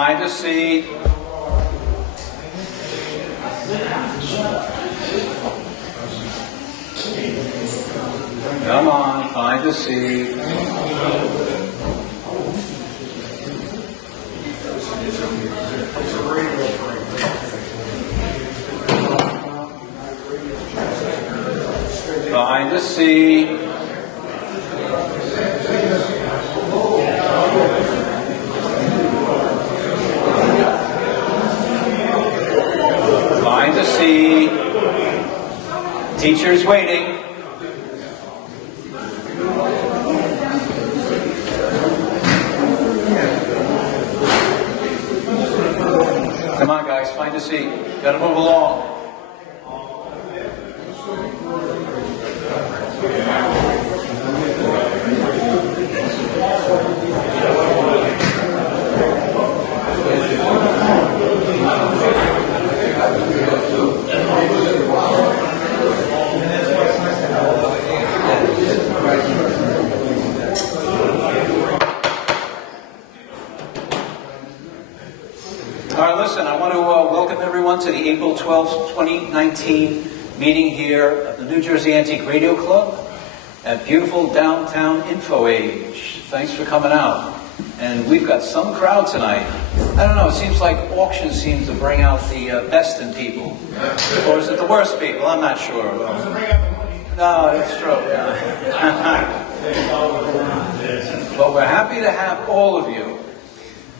Find a seat. Come on, find a seat. Find a seat. Find a seat. Teacher's waiting. Come on, guys, find a seat. Got to move along. All right, listen, I want to welcome everyone to the April 12th, 2019 meeting here at the New Jersey Antique Radio Club at beautiful downtown Info Age. Thanks for coming out. And we've got some crowd tonight. I don't know, it seems like auctions seem to bring out the best in people. Or is it the worst people? I'm not sure. No, it's true. But we're happy to have all of you.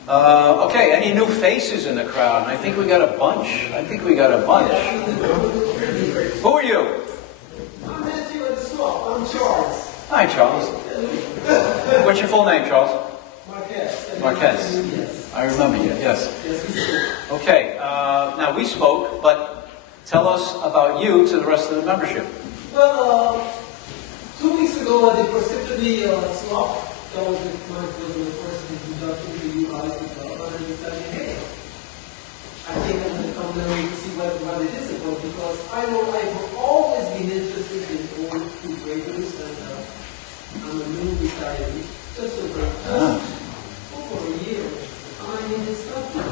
Okay, any new faces in the crowd? I think we got a bunch. Who are you? I'm Matthew at the swap. I'm Charles. Hi, Charles. What's your full name, Charles? Marquez. Marquez. Yes. I remember you, yes. Yes, we do. Okay, now we spoke, but tell us about you to the rest of the membership. Well, 2 weeks ago at the Persephone swap, that was the first introduction to you guys with the and you tell me, hey, I think I'm going to come down and see what it is about, because I know I've always been interested in old food radios, and I'm a new retiree, just over a year. I mean, it's not trying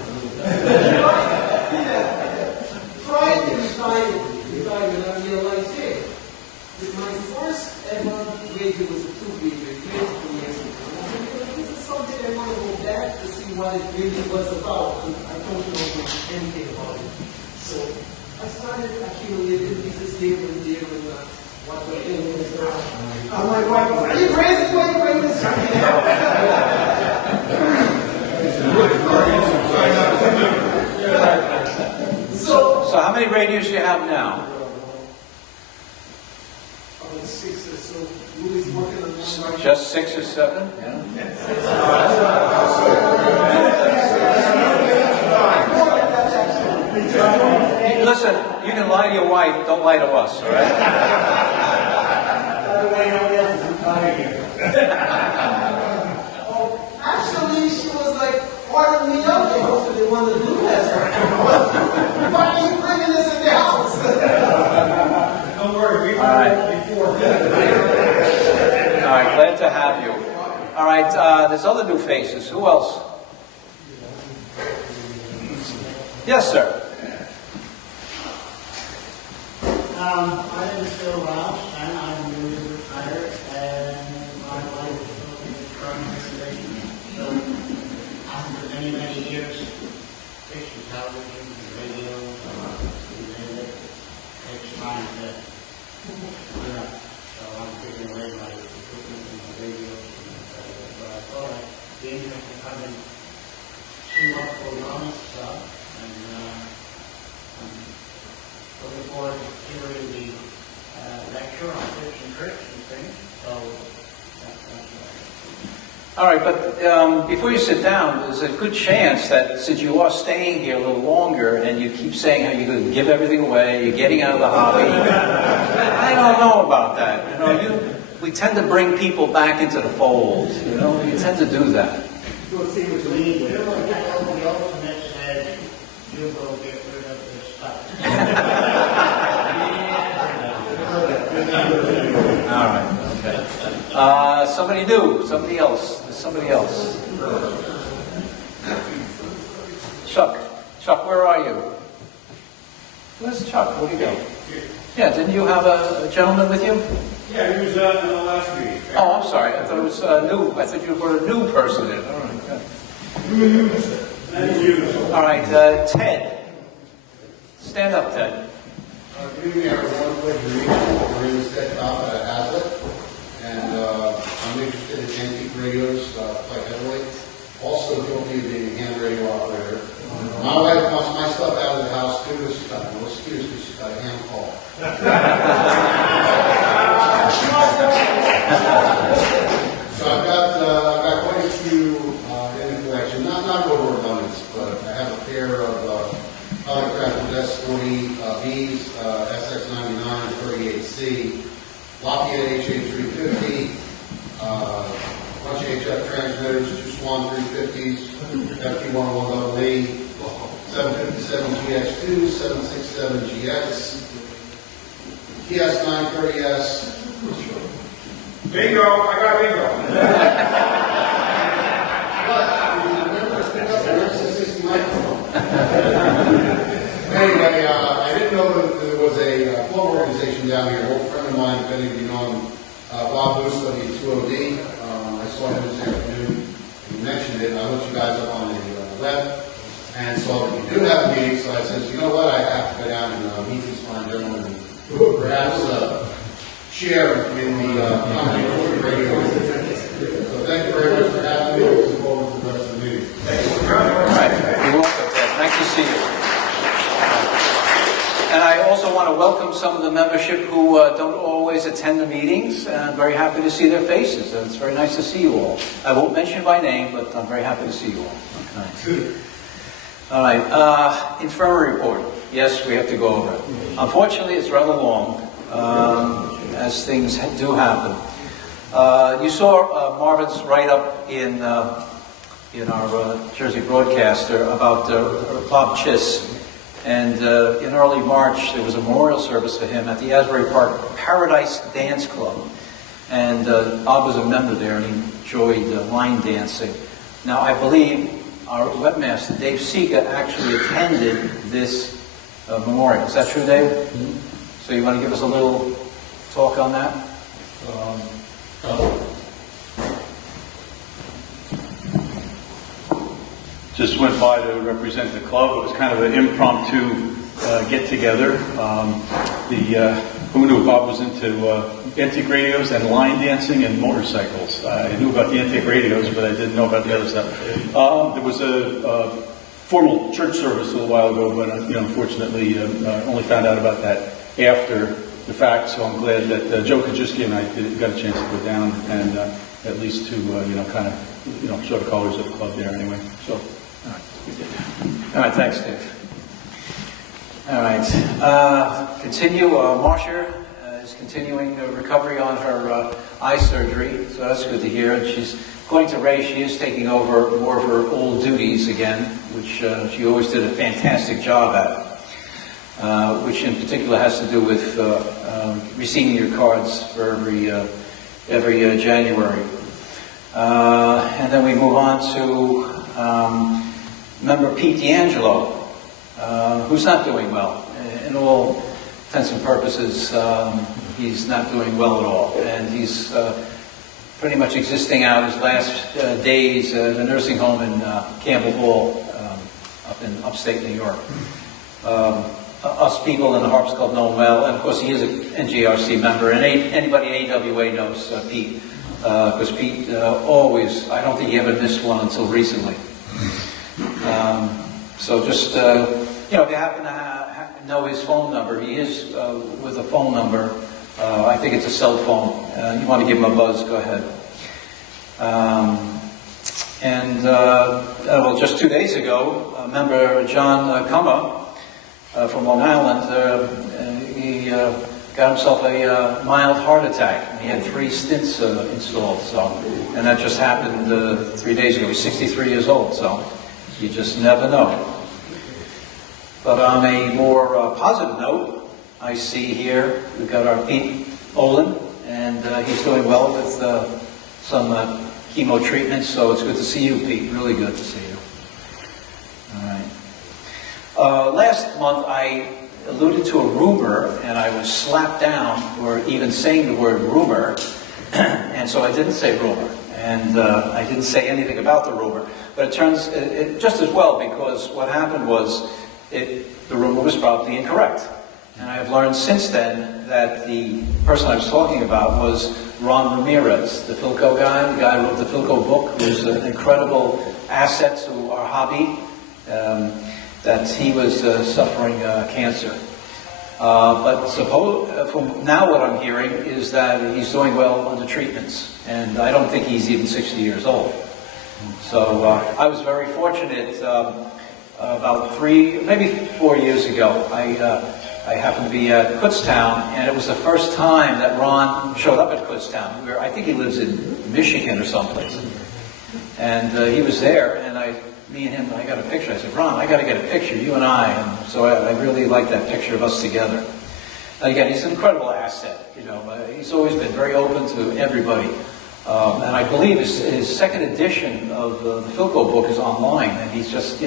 to retire when I realized, hey, my first ever radio was a tube radio years ago. This is something I want to go back to see what it really was about. I don't know anything about it. So I started accumulating pieces here and there and what the hell was that? I'm like, what? Are you crazy? Why are you bringing this? So how many radios do you have now? About 6 or so. Louis working on one right. Just 6 or 7? Yeah. Listen, you can lie to your wife, don't lie to us, all right? By the way, nobody else is retired. Actually, she was like, ordering me out there. Hopefully they wanted to do that. Why are you bringing this in the house? Don't worry, we tried it before. All right, glad to have you. All right, there's other new faces. Who else? Yes, sir. My name is Phil Rouse, and I'm newly retired, and my wife is current installation. So, after many, many years, fixing television, radio, it takes time to clean up. So I'm taking away my equipment and my radio, but I thought I'd be interested to come and see what's going on and stuff, and I'm looking forward to hearing the lecture on tips and tricks and things. So that's All right, but before you sit down, there's a good chance that since you are staying here a little longer and you keep saying how you're going to give everything away, you're getting out of the hobby, I don't know about that. We tend to bring people back into the fold. We tend to do that. You'll see what you the need. ultimate said, you go get rid of this stuff. All right, okay. Somebody new, somebody else. There's somebody else. Chuck. Chuck, where are you? Where's Chuck? Where'd he go? Yeah, didn't you have a gentleman with you? Yeah, he was in the last meeting. Oh, I'm sorry. I thought it was new. I thought you were a new person in. All right, good. All right, Ted. Stand up, Ted. Good evening, everyone. Pleasure to meet you. My name is Ted Cobb at Hazlitt, and I'm interested in antique radios quite heavily. Also guilty of being a hand radio operator. My wife wants my stuff out of the house too. She's got no excuse because she's got a hand call. So I've got quite a few in the collection. Not overabundance, but I have a pair of polygraphed S40Bs, SX99 and 38C, Lafayette HA350, bunch of HF transmitters, two Swan 350s, FT101AA, 757GX2, 767GX, TS930S. Bingo! I got bingo. Anyway, I didn't know that there was a club organization down here. An old friend of mine, if any of you know him, Bob Boost of the 2OD. I saw him this afternoon. He mentioned it. I looked you guys up on the web and saw that you do have a meeting. So I said, you know what? I have to go down and meet these fine gentlemen and perhaps share in the company radio. So thank you very much for having me. Looking forward to the rest of the meeting. All right. You're welcome, Ted. Nice to see you. And I also want to welcome some of the membership who don't always attend the meetings, and I'm very happy to see their faces. And it's very nice to see you all. I won't mention by name, but I'm very happy to see you all. Okay. All right. Infirmary report. Yes, we have to go over it. Unfortunately, it's rather long, as things do happen. You saw Marvin's write-up in our Jersey broadcaster about Bob Chiss. And in early March, there was a memorial service for him at the Asbury Park Paradise Dance Club. And Bob was a member there, and he enjoyed line dancing. Now, I believe our webmaster, Dave Sika, actually attended this memorial. Is that true, Dave? Mm-hmm. So you want to give us a little talk on that? Just went by to represent the club. It was kind of an impromptu get-together. Who knew Bob was into antique radios and line dancing and motorcycles. I knew about the antique radios, but I didn't know about the other stuff. There was a formal church service a little while ago, but unfortunately only found out about that after the fact, so I'm glad that Joe Kajuski and I got a chance to go down and at least to kind of show the colors of the club there anyway. So. All right, thanks, Dave. All right, continue. Marcia is continuing recovery on her eye surgery, so that's good to hear. And she's going to Ray. She is taking over more of her old duties again, which she always did a fantastic job at, which in particular has to do with receiving your cards for every January. And then we move on to member Pete D'Angelo, who's not doing well. In all intents and purposes, he's not doing well at all. And he's pretty much existing out his last days at a nursing home in Campbell Hall, up in upstate New York. Us people in the Harps Club know him well, and of course he is an NJARC member, and anybody in AWA knows Pete, because Pete always, I don't think he ever missed one until recently. So just, if you happen to know his phone number, he is with a phone number. I think it's a cell phone. You want to give him a buzz, go ahead. Just 2 days ago, member John Cumma from Long Island, he got himself a mild heart attack. He had 3 stents installed, and that just happened 3 days ago. He's 63 years old, so you just never know. But on a more positive note, I see here we've got our Pete Olin, and he's doing well with some chemo treatments, so it's good to see you, Pete. Really good to see you. All right. Last month, I alluded to a rumor, and I was slapped down for even saying the word rumor, and so I didn't say rumor, and I didn't say anything about the rumor. But it turns just as well, because what happened was the rumor was probably incorrect. And I have learned since then that the person I was talking about was Ron Ramirez, the Philco guy, the guy who wrote the Philco book, who's an incredible asset to our hobby, that he was suffering cancer. But from now what I'm hearing is that he's doing well under treatments, and I don't think he's even 60 years old. So I was very fortunate. About 3, maybe 4 years ago, I happened to be at Kutztown, and it was the first time that Ron showed up at Kutztown, where I think he lives in Michigan or someplace. And he was there, and me and him, I got a picture. I said, Ron, I got to get a picture, you and I. And so I really like that picture of us together. And again, he's an incredible asset. He's always been very open to everybody. And I believe his second edition of the Philco book is online, and he's just,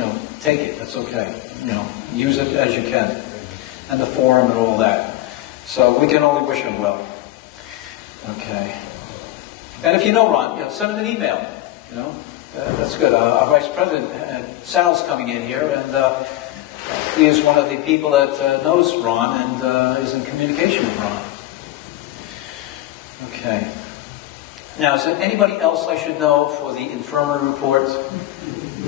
take it, that's okay. Use it as you can. And the forum and all that. So we can only wish him well. Okay. And if you know Ron, send him an email, that's good. Our Vice President, Sal's coming in here, and he is one of the people that knows Ron and is in communication with Ron. Okay. Now, is there anybody else I should know for the infirmary report?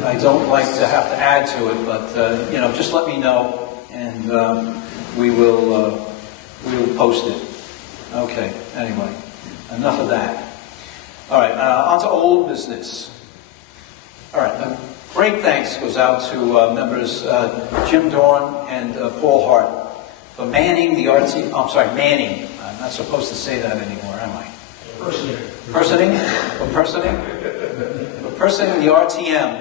I don't like to have to add to it, but just let me know, and we will post it. Okay. Anyway, enough of that. All right. On to old business. All right. Great thanks goes out to members Jim Dorn and Paul Hart for manning the RT. I'm sorry, manning. I'm not supposed to say that anymore, am I? Personing the RTM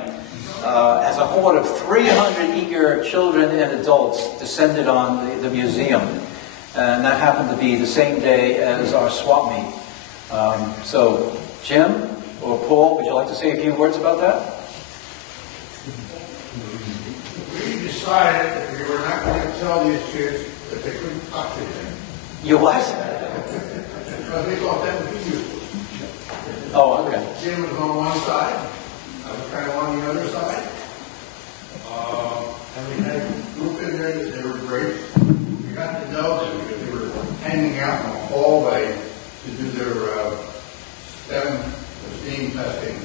as a horde of 300 eager children and adults descended on the museum. And that happened to be the same day as our swap meet. So, Jim or Paul, would you like to say a few words about that? We decided that we were not going to tell these kids that they couldn't touch anything. You what? Because they thought that would be useful. Oh, okay. Jim was on one side, I was kind of on the other side. And we had a group in there that they were great. We got to know them because they were hanging out in the hallway to do their STEAM testing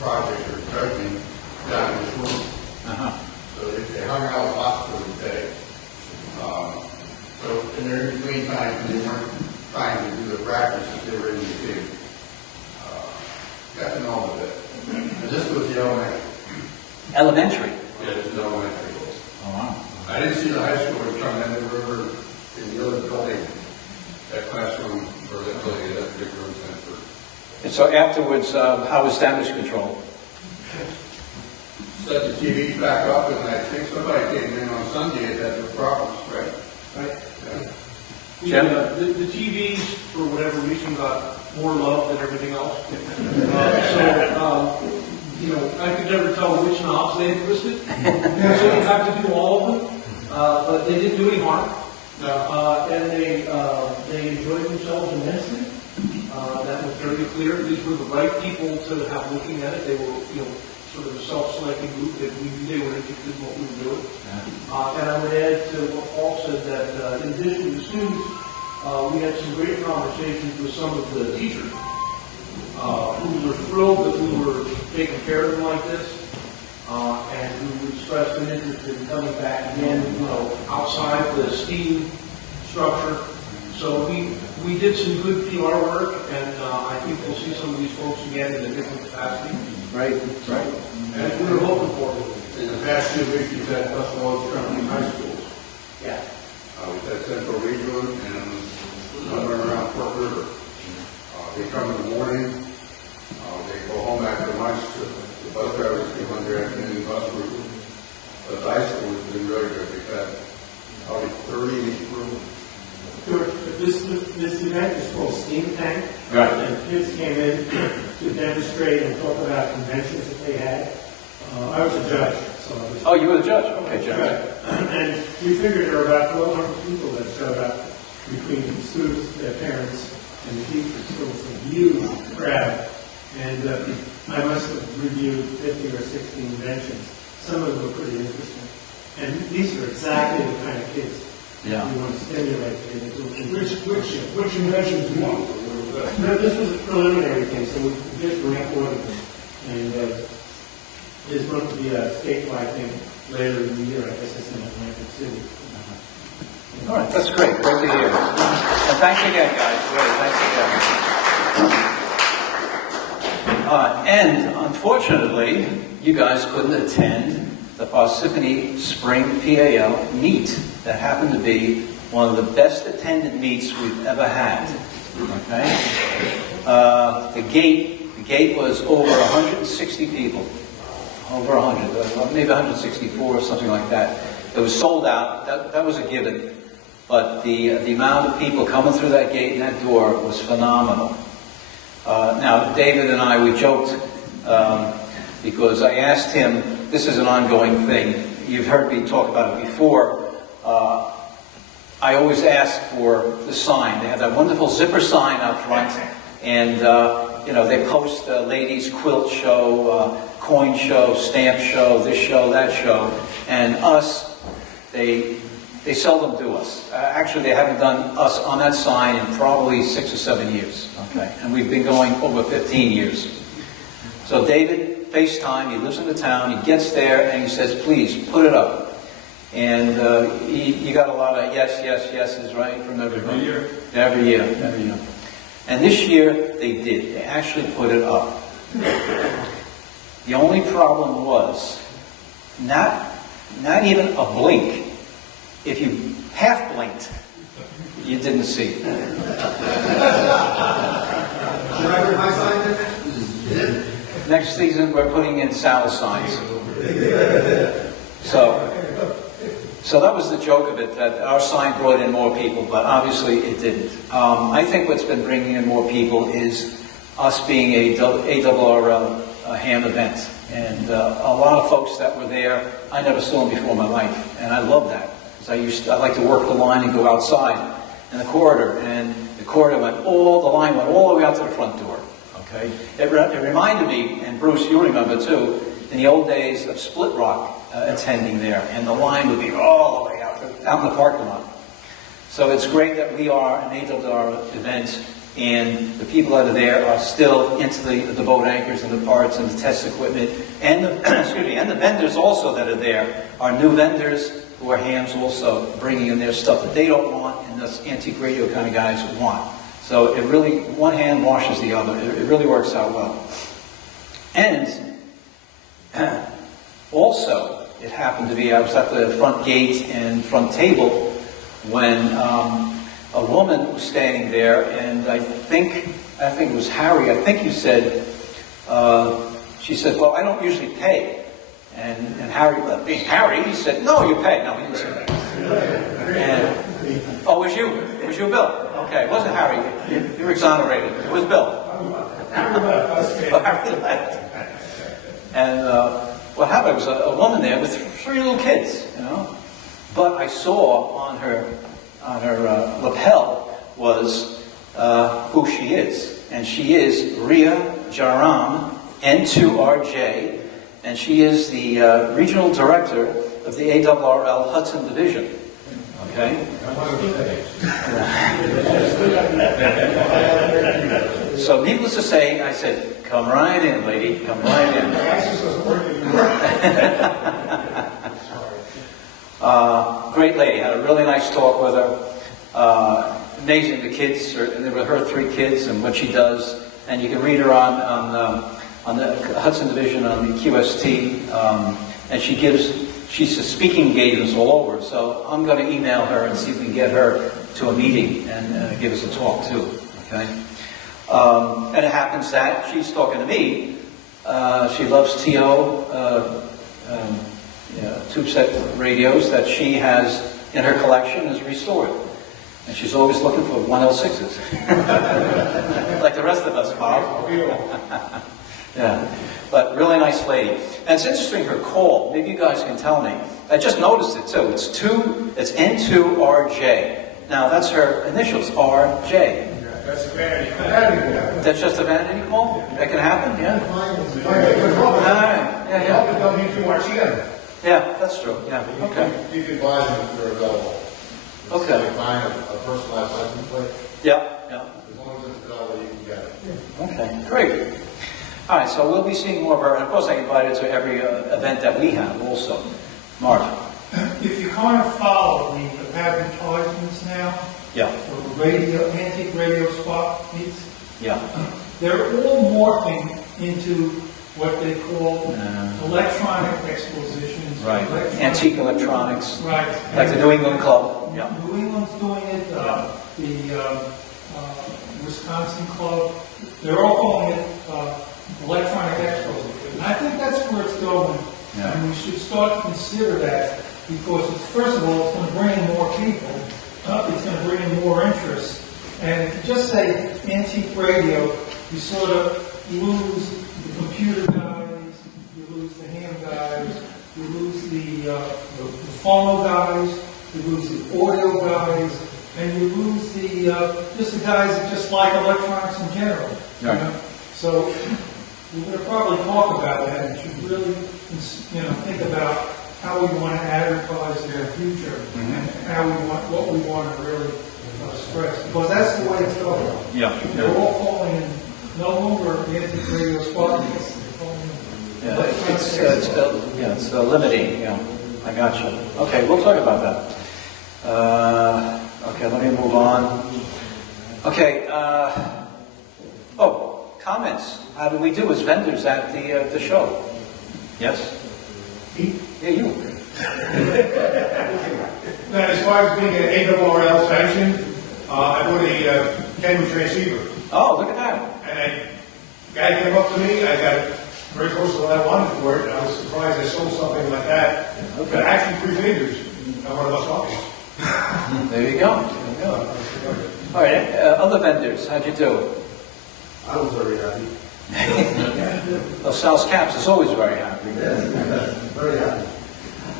project or training down in this room. So they hung out lots for the day. So in their between times, they weren't trying to do the practices, they were in the field. Got to know them a bit. And this was the elementary. Elementary? Yeah, this is elementary. Oh, wow. I didn't see the high schoolers come in, they were in the other building, that classroom, or that building, that big room center. And so afterwards, how was damage control? Set the TVs back up, and I think somebody came in on Sunday and had no problems, right? Right. Yeah. Jim? The TVs, for whatever reason, got more love than everything else. I could never tell which knobs they had twisted. So you have to do all of them, but they didn't do any harm. And they enjoyed themselves immensely. That was very clear. These were the right people to have looking at it. They were, sort of a self-selecting group that we knew they were interested in what we were doing. And I would add to what Paul said that in addition to the students, we had some great conversations with some of the teachers who were thrilled that we were taking care of them like this and who expressed an interest in coming back again, outside the STEAM structure. So we did some good PR work, and I think we'll see some of these folks again in a different capacity. Right. And we were hoping for it. In the past 2 weeks, we've had Buffalo County high schools. Yeah. We've had Central Regional and somewhere around Fort River. They come in the morning, they go home after lunch, the bus drivers give on their afternoon bus route. But the high school has been very good. We've had probably 30 in each room. This event is called Steam Tank. Right. And kids came in to demonstrate and talk about conventions that they had. I was a judge, so I was. Oh, you were the judge? Okay, Judge. And we figured there were about 1,200 people that showed up between the students, their parents, and the teachers. So it was a huge crowd. And I must have reviewed 50 or 60 inventions. Some of them were pretty interesting. And these are exactly the kind of kids Yeah. you want to stimulate. Which inventions do you want? No, this was a preliminary thing, so we just ranked one of them. And there's going to be a statewide thing later in the year. I guess it's in Atlantic City. All right, that's great. Great to hear. And thanks again, guys. Great, thanks again. And unfortunately, you guys couldn't attend the Parsippany Spring PAL meet. That happened to be one of the best attended meets we've ever had. Okay? The gate was over 160 people. Over 100, maybe 164 or something like that. It was sold out. That was a given. But the amount of people coming through that gate and that door was phenomenal. Now, David and I, we joked because I asked him, this is an ongoing thing. You've heard me talk about it before. I always ask for the sign. They have that wonderful zipper sign out front. And, they post ladies' quilt show, coin show, stamp show, this show, that show. And us, they seldom do us. Actually, they haven't done us on that sign in probably 6 or 7 years. Okay, and we've been going over 15 years. So David FaceTime, he lives in the town, he gets there and he says, please, put it up. And you got a lot of yeses, right, from everybody. Every year. And this year, they did. They actually put it up. The only problem was, not even a blink. If you half blinked, you didn't see. Should I put my sign in? Next season, we're putting in Sal's signs. So that was the joke of it, that our sign brought in more people, but obviously it didn't. I think what's been bringing in more people is us being a ARRL ham event. And a lot of folks that were there, I never saw them before in my life, and I love that. Because I like to work the line and go outside in the corridor, and the line went all the way out to the front door. Okay, it reminded me, and Bruce, you remember too, in the old days of Split Rock attending there, and the line would be all the way out in the parking lot. So it's great that we are an ARRL event, and the people that are there are still into the boat anchors and the parts and the test equipment, and the and the vendors also that are there are new vendors who are hams also bringing in their stuff that they don't want and us antique radio kind of guys want. So it really, one hand washes the other. It really works out well. And also, it happened to be, I was at the front gate and front table when a woman was standing there, and I think it was Harry, I think you said, she said, well, I don't usually pay. And Harry, being Harry, he said, no, you pay. No, he didn't say that. And, oh, it was you, Bill? Okay, it wasn't Harry. You were exonerated. It was Bill. Harry left. And what happened was a woman there with 3 little kids, But I saw on her lapel was who she is. And she is Ria Jaram, N2RJ, and she is the regional director of the ARRL Hudson Division. Okay? So needless to say, I said, come right in, lady, come right in. Great lady, had a really nice talk with her. Amazing, the kids, there were her 3 kids and what she does. And you can read her on the Hudson Division on the QST, and she's speaking engagements all over. So I'm going to email her and see if we can get her to a meeting and give us a talk too. Okay. And it happens that she's talking to me. She loves TO tube set radios that she has in her collection, is restored. And she's always looking for 1L6s. Like the rest of us, Bob. Yeah, but really nice lady. And it's interesting, her call, maybe you guys can tell me. I just noticed it too. It's N2RJ. Now that's her initials, RJ. That's a vanity. That's just a vanity call? That can happen, yeah? All right, yeah. Yeah, that's true, yeah, okay. You can buy them if they're available. Okay. It's like buying a personalized license plate. Yeah, yeah. As long as it's available, you can get it. Okay, great. All right, so we'll be seeing more of her, and of course I invite her to every event that we have also. Mark? If you kind of follow the advertisements now, Yeah, for radio, antique radio spot meets, yeah. they're all morphing into what they call electronic expositions. Right, antique electronics, Right. like the New England Club. Yeah. New England's doing it, the Wisconsin Club, they're all calling it electronic exposition. And I think that's where it's going. Yeah. And we should start to consider that because it's, first of all, it's going to bring in more people. It's going to bring in more interest. And if you just say antique radio, you sort of lose the computer guys, you lose the ham guys, you lose the phono guys, you lose the audio guys, and you lose the just the guys that just like electronics in general. Right. You know? So we're going to probably talk about that and should really, think about how we want to advertise in the future and how we want, what we want to really express. Because that's the way it's going. Yeah. They're all calling in no longer the antique radio spot. Yeah, it's limiting, yeah. I got you. Okay, we'll talk about that. Okay, let me move on. Okay, comments. How do we do as vendors at the show? Yes? Yeah, you. Now, as far as being an ARRL sanctioned, I bought a Kenwood transceiver. Oh, look at that. And a guy came up to me, I got very close to what I wanted for it, and I was surprised I sold something like that. Okay. But actually 3 figures on one of those copies. There you go. There you go. All right, other vendors, how'd you do? I was very happy. Well, Sal's Caps is always very happy. Very happy.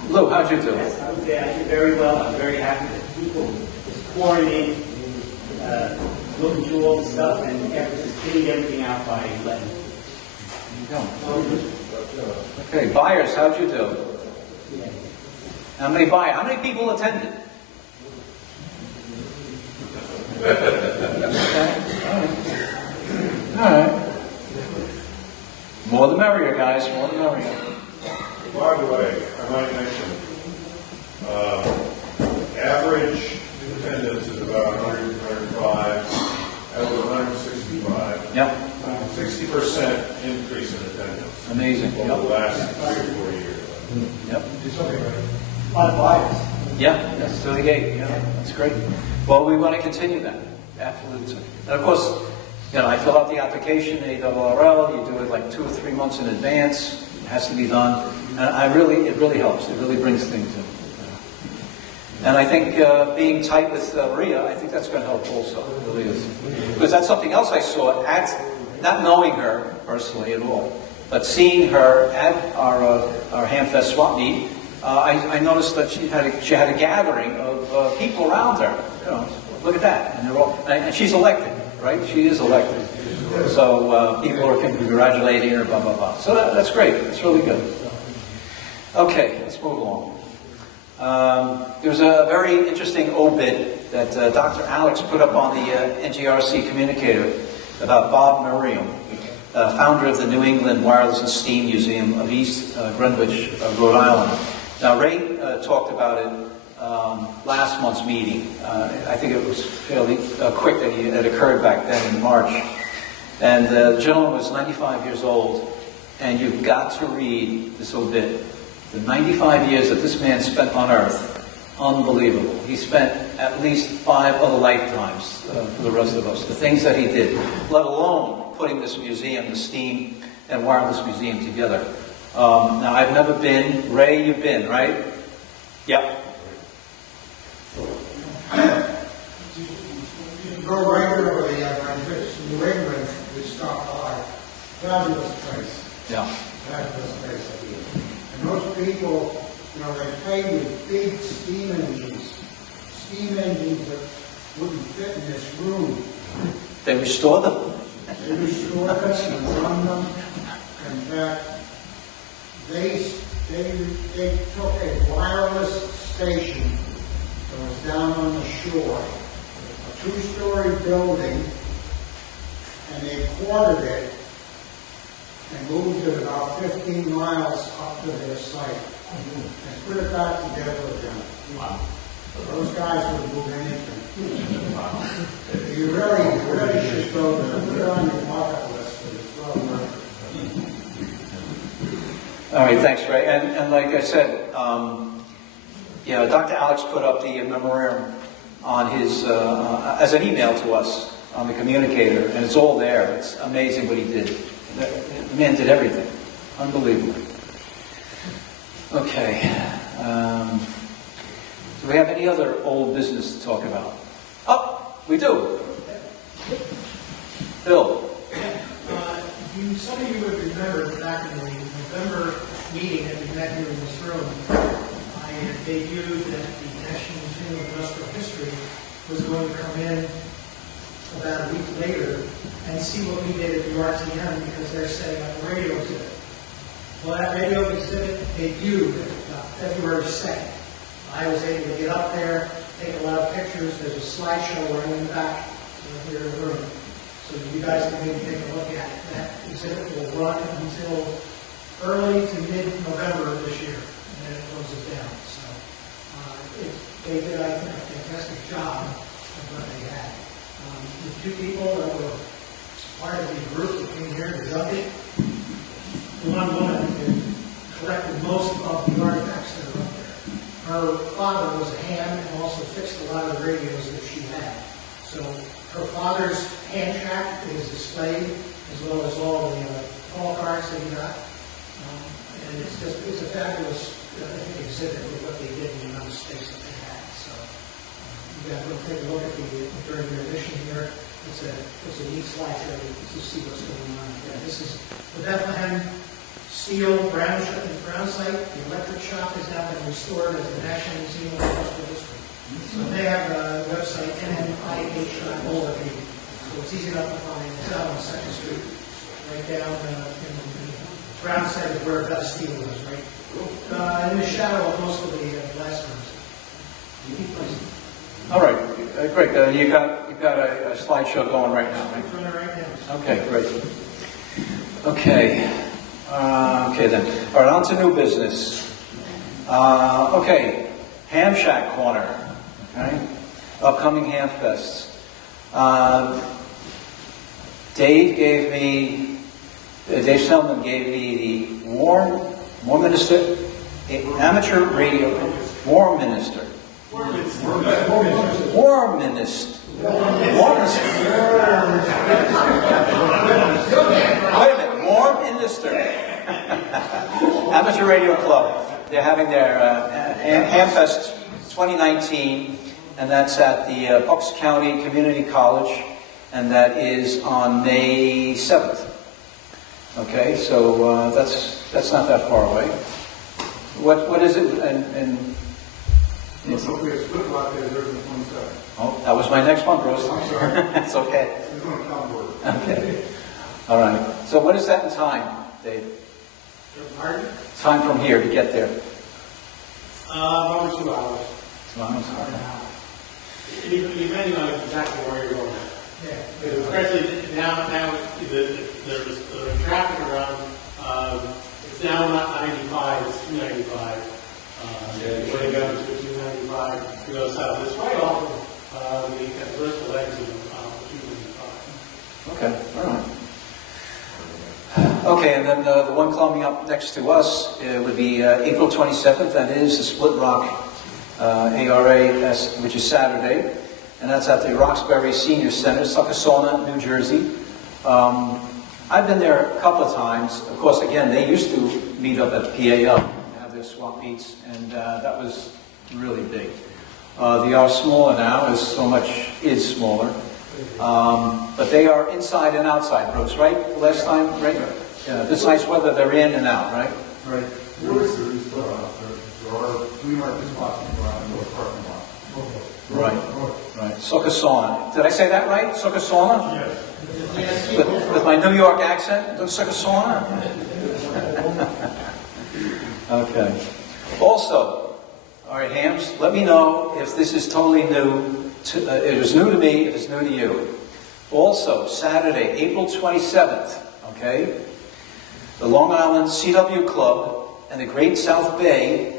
Lou, how'd you do? Yes, I would say I did very well. I'm very happy that people just pouring in, looking through all the stuff and just cleaning everything out by letting. There you go. Okay, buyers, how'd you do? How many people attended? Okay. All right. More the merrier, guys. More the merrier. By the way, I might mention, average attendance is about 100, 105. That was 165. Yep. 60% increase in attendance Amazing. over the last 3 or 4 years. Yep. A lot of buyers. Yeah, that's through the gate. Yeah, that's great. Well, we want to continue that. Absolutely. And of course, I fill out the application, ARRL, you do it like 2 or 3 months in advance. It has to be done. And it really helps. It really brings things in. And I think being tight with Maria, I think that's going to help also. It really is. Because that's something else I saw not knowing her personally at all, but seeing her at our Hamfest swap meet, I noticed that she had a gathering of people around her. Look at that. And they're all, and she's elected, right? She is elected. So people are congratulating her, blah, blah, blah. So that's great. That's really good. Okay, let's move along. There's a very interesting obit that Dr. Alex put up on the NJARC communicator about Bob Merriam, founder of the New England Wireless and Steam Museum of East Greenwich, Rhode Island. Now, Ray talked about it last month's meeting. I think it was fairly quick that it occurred back then in March. And the gentleman was 95 years old, and you've got to read this obit. The 95 years that this man spent on Earth, unbelievable. He spent at least 5 other lifetimes for the rest of us. The things that he did, let alone putting this museum, the Steam and Wireless Museum together. Now, I've never been. Ray, you've been, right? Yep. Do go right over the New England, we stop by. Fabulous place. Yeah. Fabulous place. And those people, you know, they play with big steam engines that wouldn't fit in this room. They restore them? They restore them and run them. In fact, they took a wireless station that was down on the shore, a two-story building, and they quartered it and moved it about 15 miles up to their site and put it back together again. Wow. Those guys would move anything. Wow. You really should go there. Put it on your bucket list. It's well worth it. All right, thanks, Ray. And like I said, Dr. Alex put up the memorandum on his, as an email to us on the communicator, and it's all there. It's amazing what he did. The man did everything. Unbelievable. Okay. Do we have any other old business to talk about? Oh, we do. Bill. Some of you would remember back in the November meeting that we met here in this room, I had debuted that the National Museum of Industrial History was going to come in about a week later and see what we did at the RTM because they're setting up a radio exhibit. Well, that radio exhibit debuted February 2nd. I was able to get up there, take a lot of pictures. There's a slideshow right in the back here in the room. So you guys can maybe take a look at it. That exhibit will run until early to mid-November this year, and then it closes down. So they did, I think, a fantastic job of what they had. The two people that were part of the group that came here and dug it, the one woman who collected most of the artifacts that are up there. Her father was a ham and also fixed a lot of the radios that she had. So her father's hand shack is displayed, as well as all the call cards that he got. And it's a fabulous exhibit with what they did in the amount of space that they had. So you guys will take a look at during your admission here. It's a neat slideshow to see what's going on. Yeah, this is the Bethlehem Steel Brown site. The electric shop is now been restored as the National Museum of Industrial History. So they have a website, nnih.org. So it's easy enough to find. It's out on 2nd Street, right down in the brown side of where that steel was, right? In the shadow of most of the glass rooms. Unique place. All right, great. You've got a slideshow going right now, right? It's running right now. Okay, great. Okay then. All right, on to new business. Okay, Ham Shack Corner. Okay, upcoming Ham Fests. Dave Selman gave me the War Minister, amateur radio, War Minister. War Minister. Wait a minute, War Minister. Amateur Radio Club. They're having their Hamfest 2019, and that's at the Bucks County Community College, and that is on May 7th. Okay, so that's not that far away. What is it? And It's hopefully a split lot there, there's the 27. oh, that was my next one, Bruce. I'm sorry. That's okay. It's on the contour. Okay. All right. So what is that in time, Dave? Pardon? Time from here to get there? Over 2 hours. 2 hours. Depending on exactly where you're going. Yeah. Because especially now there's traffic around. It's now not 95, it's 295. Going down to 295 to go south. It's right off of the vertical exit of 295. Okay. All right. Okay, and then the one coming up next to us would be April 27th. That is the Split Rock ARA, which is Saturday, and that's at the Roxbury Senior Center, Succasauna, New Jersey. I've been there a couple of times. Of course, again, they used to meet up at PAL, have their swap meets, and that was really big. They are smaller now, as so much is smaller. But they are inside and outside, Bruce, right? The last time, right? Yeah, this nice weather, they're in and out, right? Right. There are flea market spots around the parking lot. Right, right. Succasauna. Did I say that right? Succasauna? Yes. With my New York accent? Succasauna? Okay. Also, all right, Hams, let me know if this is totally new. It was new to me, if it's new to you. Also, Saturday, April 27th, okay, the Long Island CW Club and the Great South Bay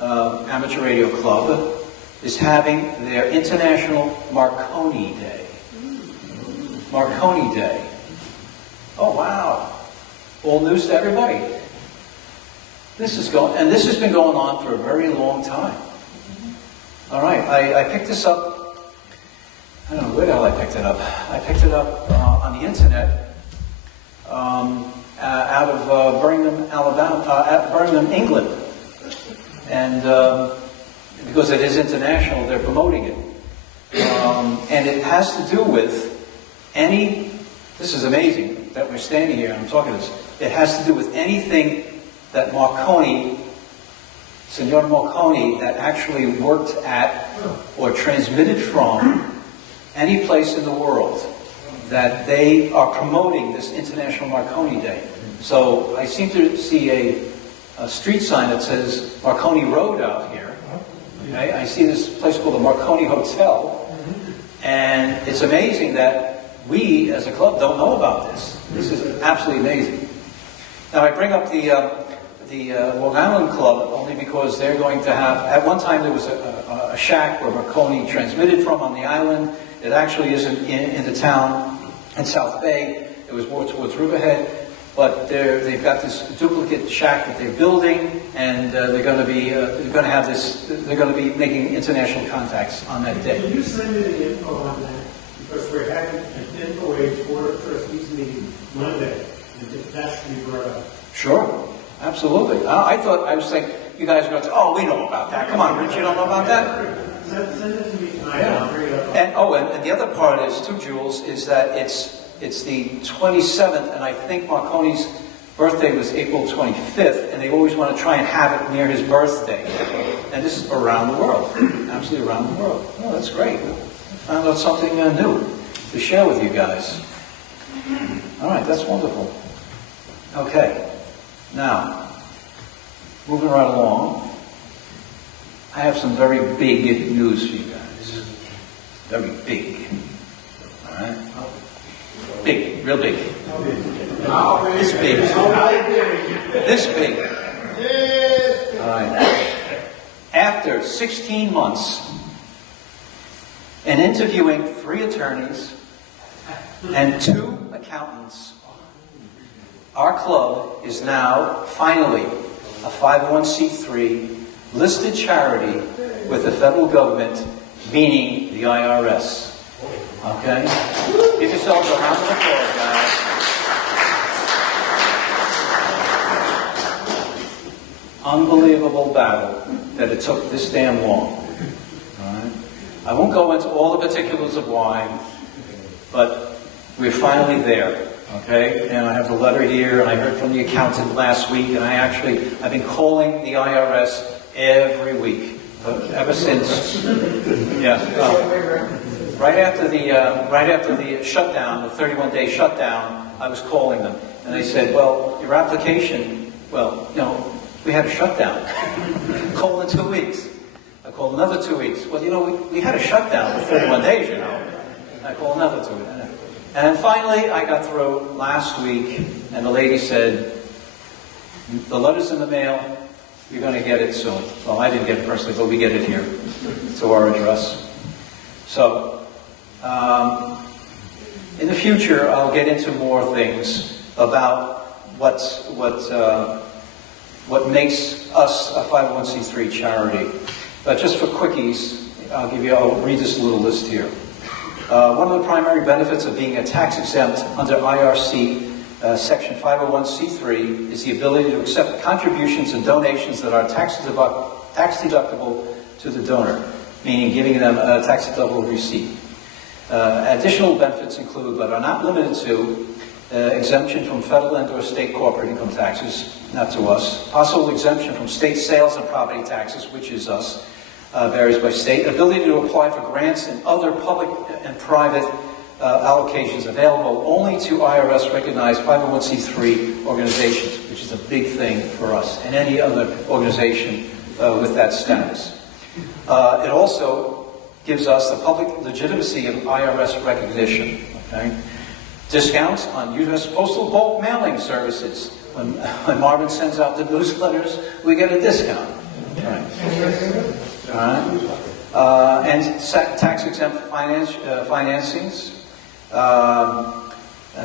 Amateur Radio Club is having their International Marconi Day. Marconi Day. Oh, wow. All news to everybody. This has been going on for a very long time. All right, I picked this up. I don't know where the hell I picked it up. I picked it up on the internet out of Birmingham, Alabama, Birmingham, England, and because it is international, they're promoting it, and it has to do with any. This is amazing that we're standing here and I'm talking this. It has to do with anything that Marconi, Signor Marconi, that actually worked at or transmitted from any place in the world, that they are promoting this International Marconi Day. So I seem to see a street sign that says Marconi Road out here. Okay? I see this place called the Marconi Hotel, and it's amazing that we as a club don't know about this. This is absolutely amazing. Now I bring up the Long Island Club only because they're going to have, at one time there was a shack where Marconi transmitted from on the island. It actually isn't in the town in South Bay. It was more towards Riverhead. But they've got this duplicate shack that they're building, and they're going to be They're going to be making international contacts on that day. Can you send me the info on that? Because we're having an info age board of trustees meeting Monday, and that should be brought up. Sure, absolutely. I was thinking you guys are going to say, "Oh, we know about that." Come on, Rich, you don't know about that? Send it to me tonight. Yeah. I'll bring it up. And the other part is too, Jules, is that it's the 27th, and I think Marconi's birthday was April 25th, and they always want to try and have it near his birthday. And this is around the world, absolutely around the world. Oh, that's great. I found out something new to share with you guys. All right, that's wonderful. Okay, now, moving right along, I have some very big news for you guys. Very big. All right? Big, real big. This big. This big. All right. After 16 months and interviewing 3 attorneys and 2 accountants, our club is now finally a 501c3 listed charity with the federal government, meaning the IRS. Okay? Give yourselves a round of applause, guys. Unbelievable battle that it took this damn long. All right? I won't go into all the particulars of why, but we're finally there. Okay? And I have the letter here, and I heard from the accountant last week, and I've been calling the IRS every week, ever since. Yeah. Right after the shutdown, the 31-day shutdown, I was calling them, and they said, "Well, your application, we had a shutdown. Call in 2 weeks." I called another 2 weeks. "Well, we had a shutdown for 31 days, I called another 2 weeks. And finally, I got through last week, and the lady said, "The letter's in the mail. You're going to get it soon." Well, I didn't get it personally, but we get it here to our address. So, in the future, I'll get into more things about what makes us a 501c3 charity. But just for quickies, I'll read this little list here. One of the primary benefits of being a tax exempt under IRC Section 501c3 is the ability to accept contributions and donations that are tax deductible to the donor, meaning giving them a tax deductible receipt. Additional benefits include, but are not limited to, exemption from federal and or state corporate income taxes, not to us. Possible exemption from state sales and property taxes, which is us, varies by state. Ability to apply for grants and other public and private allocations available only to IRS-recognized 501c3 organizations, which is a big thing for us and any other organization with that status. It also gives us the public legitimacy of IRS recognition. Okay? Discounts on U.S. Postal bulk mailing services. When Marvin sends out the newsletters, we get a discount. Right. All right. And tax-exempt financings.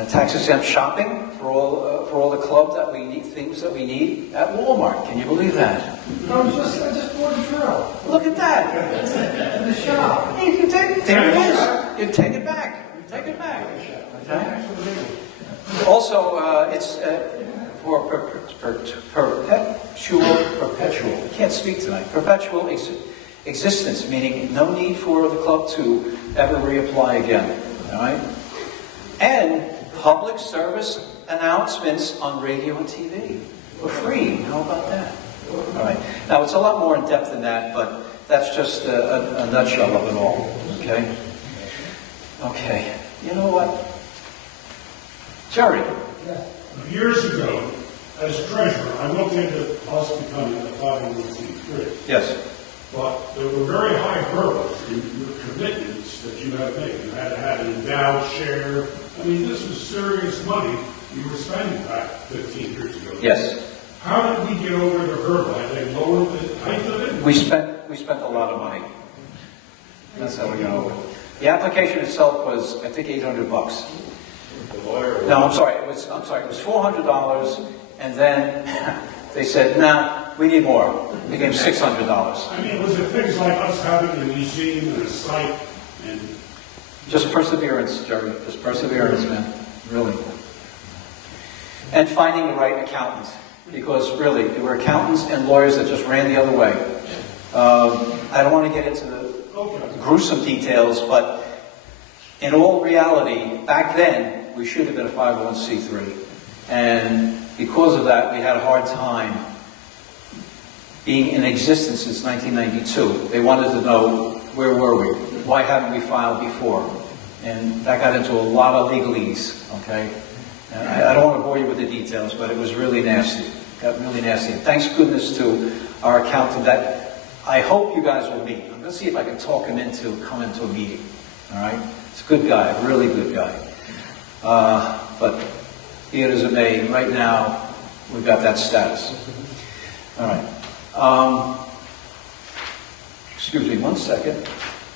Tax-exempt shopping for all the club that we need, things that we need at Walmart. Can you believe that? I just bought a drill Look at that. in the shop. Hey, you can take, there it is. You take it back. Take it back. Okay? Also, it's for perpetual, I can't speak tonight, perpetual existence, meaning no need for the club to ever reapply again. All right? And public service announcements on radio and TV for free. How about that? All right. Now, it's a lot more in depth than that, but that's just a nutshell of it all. Okay? Okay. You know what? Jerry. Years ago, as treasurer, I looked into us becoming a 501c3. Yes. But there were very high hurdles in your commitments that you had to make. You had to have an endowed share. I mean, this was serious money you were spending back 15 years ago. Yes. How did we get over the hurdle? Have they lowered the height of it? We spent a lot of money. That's how we got over it. The application itself was, I think, $800. No, I'm sorry. It was $400, and then they said, "Nah, we need more." They gave $600. I mean, was it things like us having a museum and a site and... Just perseverance, Jerry. Just perseverance, man. Really. And finding the right accountant, because really, there were accountants and lawyers that just ran the other way. I don't want to get into the gruesome details, but in all reality, back then, we should have been a 501c3. And because of that, we had a hard time being in existence since 1992. They wanted to know, where were we? Why haven't we filed before? And that got into a lot of legalese, okay? And I don't want to bore you with the details, but it was really nasty. It got really nasty. And thanks goodness to our accountant that I hope you guys will meet. I'm going to see if I can talk him into coming to a meeting, all right? He's a good guy, a really good guy. But be it as it may, right now, we've got that status. All right. Excuse me, 1 second.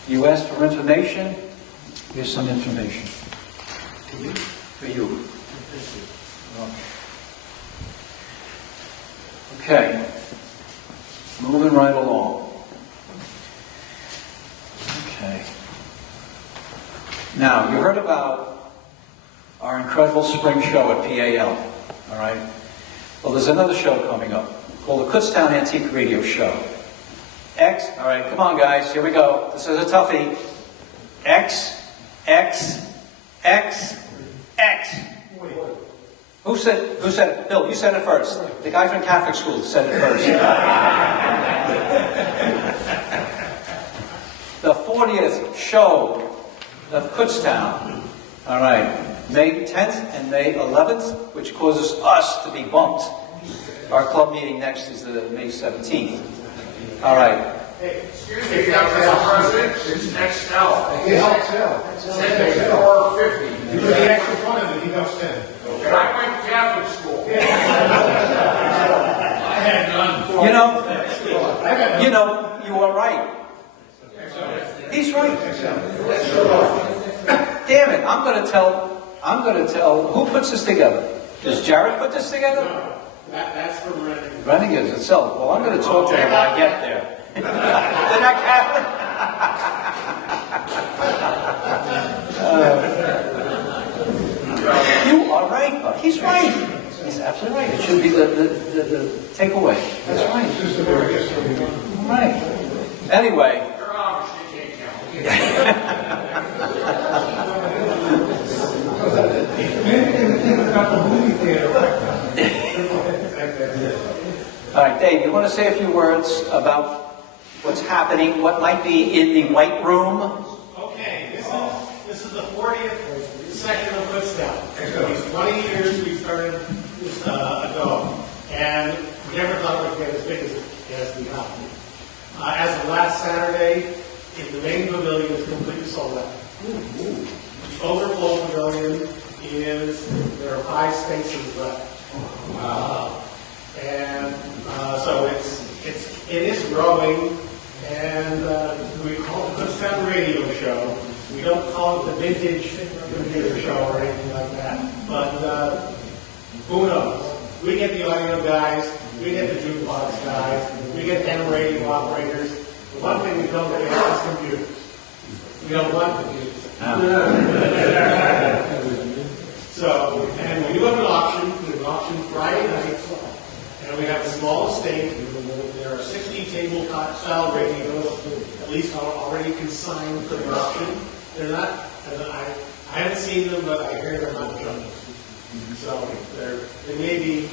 You asked for information. Here's some information. For you. Okay. Moving right along. Okay. Now, you heard about our incredible spring show at PAL, all right? Well, there's another show coming up called the Kutztown Antique Radio Show. All right, come on, guys, here we go. This is a toughie. X. Who said it? Bill, you said it first. The guy from Catholic school said it first. The 40th show of Kutztown, all right? May 10th and May 11th, which causes us to be bumped. Our club meeting next is the May 17th. All right. Hey, excuse me, Mr. President, it's XL. It's XL. 450. You put the extra fun in it, he got 10. And I went to Catholic school. I had none. You are right. He's right. Damn it, I'm going to tell, who puts this together? Does Jared put this together? No, that's from Rennigan. Rennigan's itself. Well, I'm going to talk to him when I get there. They're not Catholic? You are right, but he's right. He's absolutely right. It should be the takeaway. That's right. Right. Anyway. You're obviously can't count. All right, Dave, you want to say a few words about what's happening, what might be in the White Room? Okay, this is the 40th session of Kutztown. These 20 years we started this ago, and we never thought it would get as big as we got. As of last Saturday, in the main pavilion is completely sold out. The overflow pavilion there are 5 spaces left. So it is growing, and we call it the Kutztown Radio Show. We don't call it the Vintage Computer Show or anything like that, but who knows? We get the audio guys, we get the jukebox guys, we get ham radio operators. The one thing we don't get is computers. We don't want computers. So, and we do have an auction. We have an auction Friday night, and we have a small estate. There are 60 tabletop style radios, at least already consigned for the auction. They're not, I haven't seen them, but I hear they're not junk. So they may be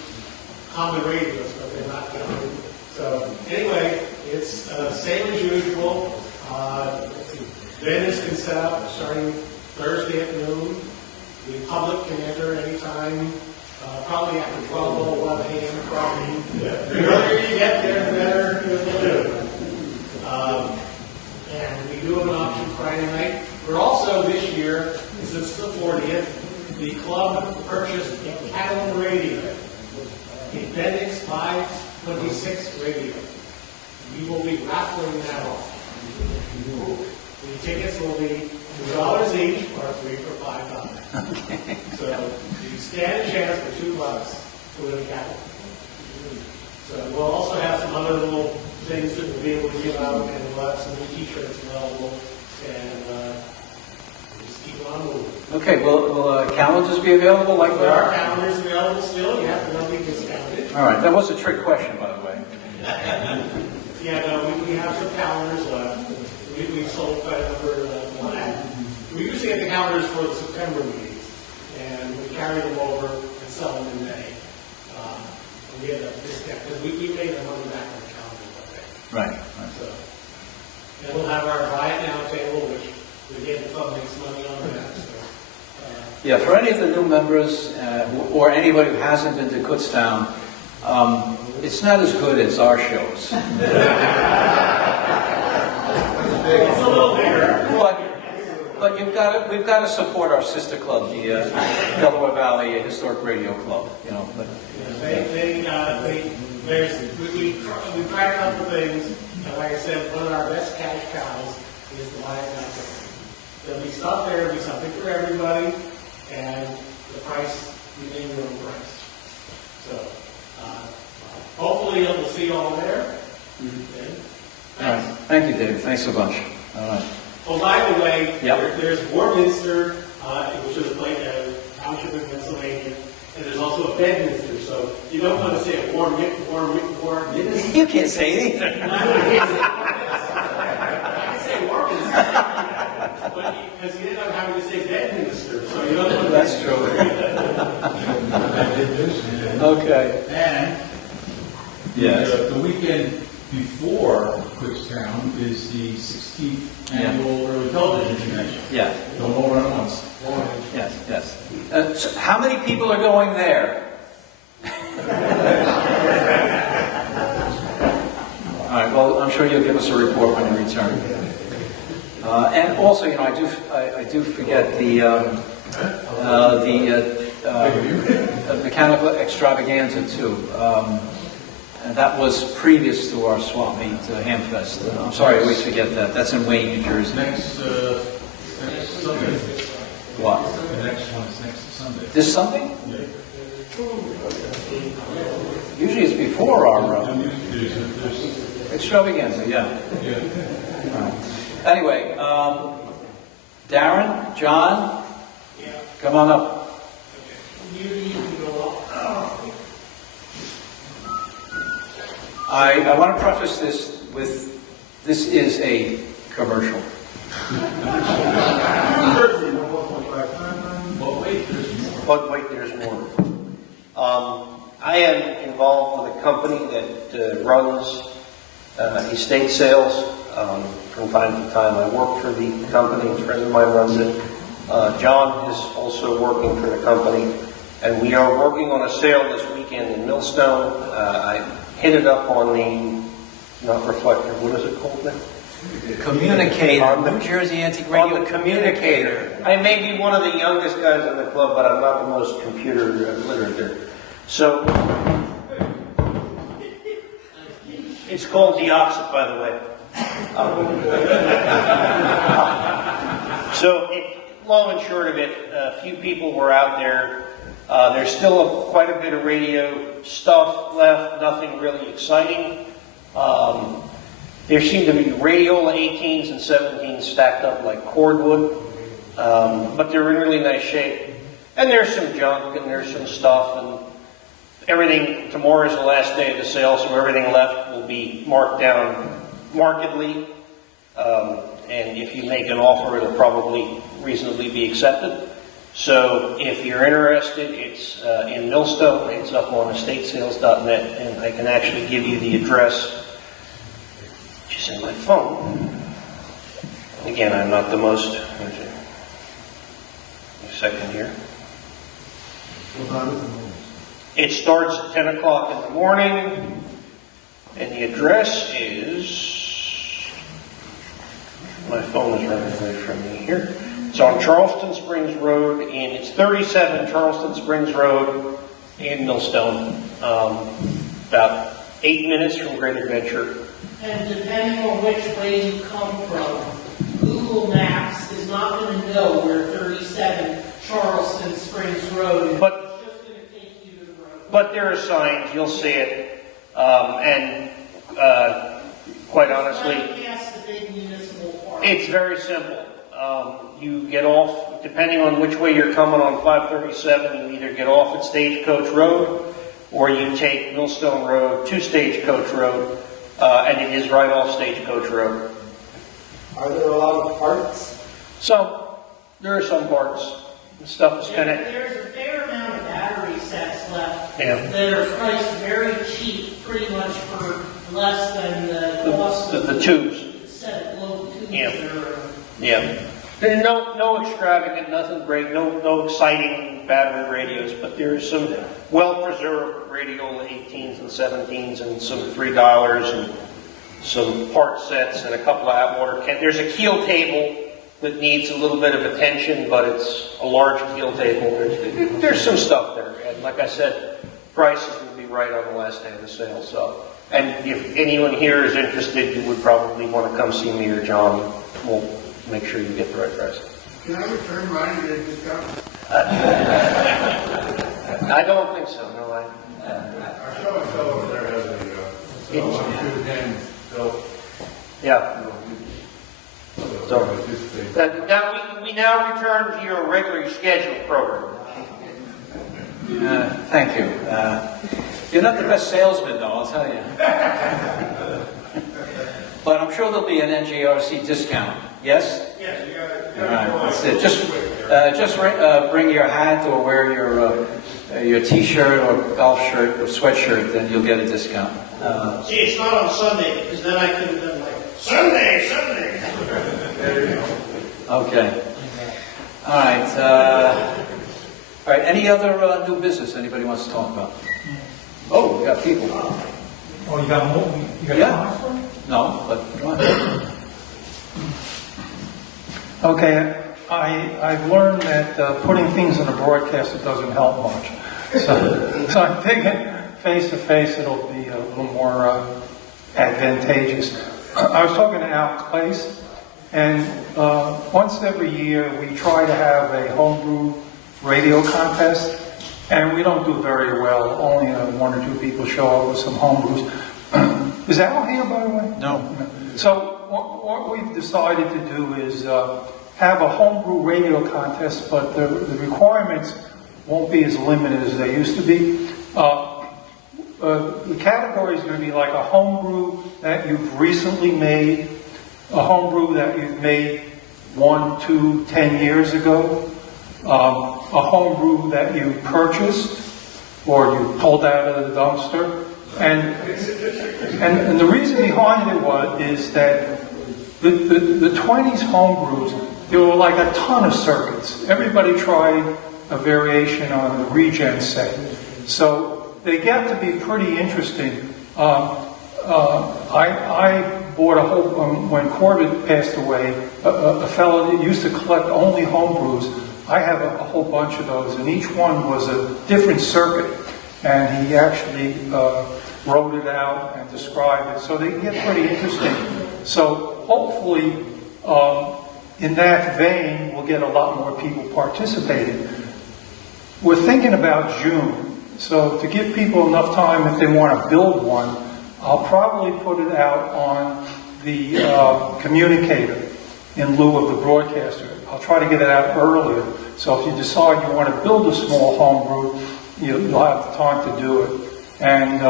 common radios, but they're not junk. So anyway, it's same as usual. Vendors can set up starting Thursday at noon. The public can enter anytime, probably after 12 or 11 a.m. probably. The earlier you get there, the better it will do. And we do have an auction Friday night. We're also, this year, since the 40th, the club purchased a Catalan radio, a Bendix 526 radio. We will be raffling that off. The tickets will be $2 each, or 3 for $5. Okay. So you stand a chance for $2 to win a Catalan. So we'll also have some other little things that we'll be able to give out, and we'll have some new T-shirts available, and just keep on moving. Okay, will calendars be available like There are that? calendars available still. You have to not be discounted. All right, that was a trick question, by the way. Yeah, no, we have some calendars left. We sold quite a number of we usually have the calendars for the September meetings, and we carry them over and sell them in May. And we get a discount, because we made the money back on the calendars that day. Right. So, and we'll have our buy it now table, which again, the club makes money on that. So, Yeah, for any of the new members, or anybody who hasn't been to Kutztown, it's not as good as our shows. it's a little bigger. But we've got to support our sister club, the Delaware Valley Historic Radio Club. You know, but We tried a couple things, and like I said, one of our best cash cows is the Lion Outfit. There'll be stuff there, there'll be something for everybody, and the price remains your own price. So, hopefully we'll see you all there. all right. Thank you, Dave. Thanks a bunch. All right. Oh, by the way, Yep. there's Warminster, which is a township in Pennsylvania, and there's also a Bedminster. So you don't want to say a Warminster. You can't say it either. I can say Warminster, but because you end up having to say Bedminster, so you don't want to. That's true. Okay. And Yes. the weekend before Kutztown is the 16th annual early television convention. Yeah. Don't go run once. Yes. Yes. So how many people are going there? All right. Well, I'm sure you'll give us a report when you return. And also, you know, I do forget the mechanical extravaganza too. And that was previous to our swap meet, Hamfest. I'm sorry, I always forget that. That's in Wayne, New Jersey. Next Sunday. What? The next one is next Sunday. This Sunday? Usually it's before our extravaganza, yeah. All right. Anyway, Darren, John, come on up. I want to preface this with, this is a commercial. But wait, there's more. But wait, there's more. I am involved with a company that runs estate sales. From time to time, I work for the company. A friend of mine runs it. John is also working for the company. And we are working on a sale this weekend in Millstone. I hit it up on the, not reflector, what is it called now? Communicator, New Jersey Antique Radio. On the communicator. I may be one of the youngest guys in the club, but I'm not the most computer literate there. So, it's called the opposite, by the way. So, long and short of it, a few people were out there. There's still quite a bit of radio stuff left, nothing really exciting. There seem to be radiola 18s and 17s stacked up like cordwood, but they're in really nice shape. And there's some junk and there's some stuff, and everything, tomorrow is the last day of the sale, so everything left will be marked down markedly. And if you make an offer, it'll probably reasonably be accepted. So if you're interested, it's in Millstone. It's up on estatesales.net, and I can actually give you the address, which is in my phone. Again, I'm not the most. A second here. It starts at 10 o'clock in the morning, and the address is. My phone is running away from me here. It's on Charleston Springs Road, it's 37 Charleston Springs Road in Millstone, about 8 minutes from Great Adventure. And depending on which way you come from, Google Maps is not going to know where 37 Charleston Springs Road is. But, it's just going to take you to the road. But there are signs, you'll see it, and quite honestly, It's right past the big municipal park. it's very simple. You get off, depending on which way you're coming on 537, you either get off at Stagecoach Road, or you take Millstone Road to Stagecoach Road, and it is right off Stagecoach Road. Are there a lot of parts? So, there are some parts. The stuff is kind of... There's a fair amount of battery sets left Yeah. that are priced very cheap, pretty much for less than the cost of the tubes. set of globe tubes. Yeah. that are Yeah. There's no extravagant, nothing great, no exciting battery radios, but there's some well-preserved radiola 18s and 17s and some $3 and some part sets and a couple of hot water cans. There's a keel table that needs a little bit of attention, but it's a large keel table. There's some stuff there. And like I said, prices will be right on the last day of the sale. So, and if anyone here is interested, you would probably want to come see me or John. We'll make sure you get the right price. Can I return mine and get a discount? I don't think so, no. Our show and tell over there has a 1-2-10 built. Yeah. So, now we now return to your regularly scheduled program. Thank you. You're not the best salesman, though, I'll tell you. But I'm sure there'll be an NJARC discount. Yes? Yes, you got it. All right, that's it. Just bring your hat or wear your T-shirt or golf shirt or sweatshirt, then you'll get a discount. See, it's not on Sunday, because then I could have done like, Sunday! There you go. Okay. All right. All right. Any other new business anybody wants to talk about? Oh, we got people. Oh, you got more? You got Yeah. more? No, but go on. Okay, I've learned that putting things in a broadcaster doesn't help much. So I'm thinking face-to-face it'll be a little more advantageous. I was talking to Al Clace, and once every year we try to have a homebrew radio contest, and we don't do very well. Only one or two people show up with some homebrews. Is Al here, by the way? No. So what we've decided to do is have a homebrew radio contest, but the requirements won't be as limited as they used to be. The category is going to be like a homebrew that you've recently made, a homebrew that you've made 1, 2, 10 years ago, a homebrew that you purchased, or you pulled out of the dumpster. And the reason behind it is that the 20s homebrews, there were like a ton of circuits. Everybody tried a variation on the regen set. So they get to be pretty interesting. I bought a whole, when Corbett passed away, a fellow that used to collect only homebrews. I have a whole bunch of those, and each one was a different circuit. And he actually wrote it out and described it. So they get pretty interesting. So hopefully, in that vein, we'll get a lot more people participating. We're thinking about June. So to give people enough time if they want to build one, I'll probably put it out on the communicator in lieu of the broadcaster. I'll try to get it out earlier. So if you decide you want to build a small homebrew, you'll have the time to do it. And